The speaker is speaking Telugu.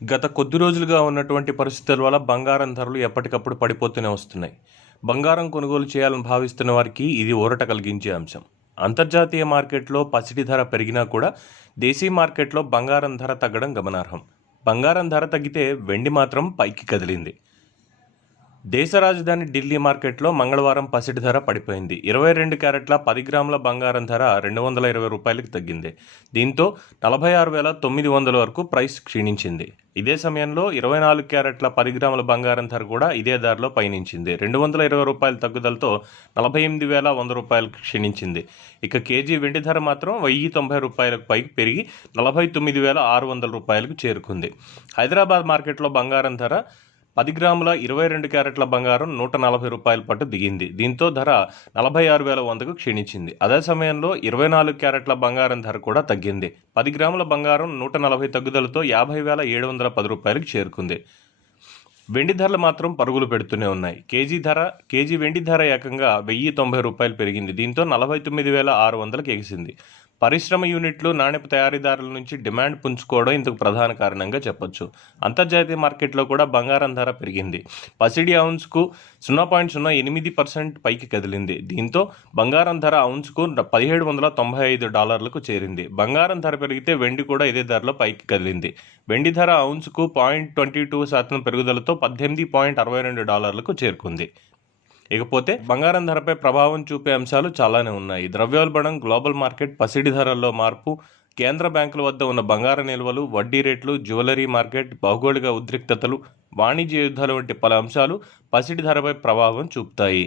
గత కొద్ది రోజులుగా ఉన్నటువంటి పరిస్థితుల వల్ల బంగారం ధరలు ఎప్పటికప్పుడు పడిపోతూనే వస్తున్నాయి. బంగారం కొనుగోలు చేయాలని భావిస్తున్న వారికి ఇది ఊరట కలిగించే అంశం. అంతర్జాతీయ మార్కెట్లో పసిడి ధర పెరిగినా కూడా దేశీయ మార్కెట్లో బంగారం ధర తగ్గడం గమనార్హం. బంగారం ధర తగ్గితే వెండి మాత్రం పైకి కదిలింది. దేశ రాజధాని ఢిల్లీ మార్కెట్లో మంగళవారం పసిడి ధర పడిపోయింది. 22 క్యారెట్ల 10 గ్రాముల బంగారం ధర ₹220కి తగ్గింది. దీంతో 46,900 వరకు ప్రైస్ క్షీణించింది. ఇదే సమయంలో 24 క్యారెట్ల 10 గ్రాముల బంగారం ధర కూడా ఇదే ధరలో పయనించింది. ₹220 తగ్గుదలతో ₹48,100 క్షీణించింది. ఇక కేజీ వెండి ధర మాత్రం ₹1,090 పైకి పెరిగి ₹49,600కు చేరుకుంది. హైదరాబాద్ మార్కెట్లో బంగారం ధర 10 గ్రాముల 22 క్యారెట్ల బంగారం ₹140 పట్టు దిగింది. దీంతో ధర 46,100కు క్షీణించింది. అదే సమయంలో 24 క్యారెట్ల బంగారం ధర కూడా తగ్గింది. 10 గ్రాముల బంగారం 140 తగ్గుదలతో ₹50,710కి చేరుకుంది. వెండి ధరలు మాత్రం పరుగులు పెడుతూనే ఉన్నాయి. కేజీ వెండి ధర ఏకంగా ₹1,090 పెరిగింది. దీంతో 49,600కి ఎగిసింది. పరిశ్రమ యూనిట్లు, నాణ్యపు తయారీదారుల నుంచి డిమాండ్ పుంజుకోవడం ఇందుకు ప్రధాన కారణంగా చెప్పొచ్చు. అంతర్జాతీయ మార్కెట్లో కూడా బంగారం ధర పెరిగింది. పసిడి ఔన్స్కు 0.08% పైకి కదిలింది. దీంతో బంగారం ధర ఔన్స్కు $1,795కు చేరింది. బంగారం ధర పెరిగితే వెండి కూడా ఇదే ధరలో పైకి కదిలింది. వెండి ధర ఔన్స్కు 0.22% పెరుగుదలతో $18.62కు చేరుకుంది. ఇకపోతే బంగారం ధరపై ప్రభావం చూపే అంశాలు చాలానే ఉన్నాయి. ద్రవ్యోల్బణం, గ్లోబల్ మార్కెట్, పసిడి ధరల్లో మార్పు, కేంద్ర బ్యాంకుల వద్ద ఉన్న బంగారు నిల్వలు, వడ్డీ రేట్లు, జ్యువెలరీ మార్కెట్, భౌగోళిక ఉద్రిక్తతలు, వాణిజ్య యుద్ధాలు వంటి పలు అంశాలు పసిడి ధరపై ప్రభావం చూపుతాయి.